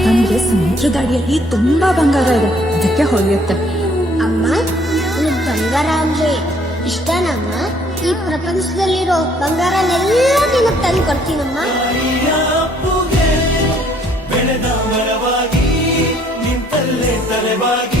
ಯಾಕಂದ್ರೆ ಸಮುದ್ರದ ಅಡಿಯಲ್ಲಿ ತುಂಬಾ ಬಂಗಾರ ಇದೆ, ಅದಕ್ಕೆ ಹೊಳೆಯುತ್ತೆ. ಅಮ್ಮ, ನಿನಗ್ ಬಂಗಾರ ಅಂದ್ರೆ ಇಷ್ಟನಮ್ಮ? ಈ ಪ್ರಪಂಚದಲ್ಲಿರೋ ಬಂಗಾರನೆಲ್ಲ ನಿನಗ್ ತಂದು ಕೊಡ್ತೀನಮ್ಮ. ಬೆಳೆದ ಮರವಾಗಿ ನಿಂತಲ್ಲೇ ತಲೆವಾಗಿ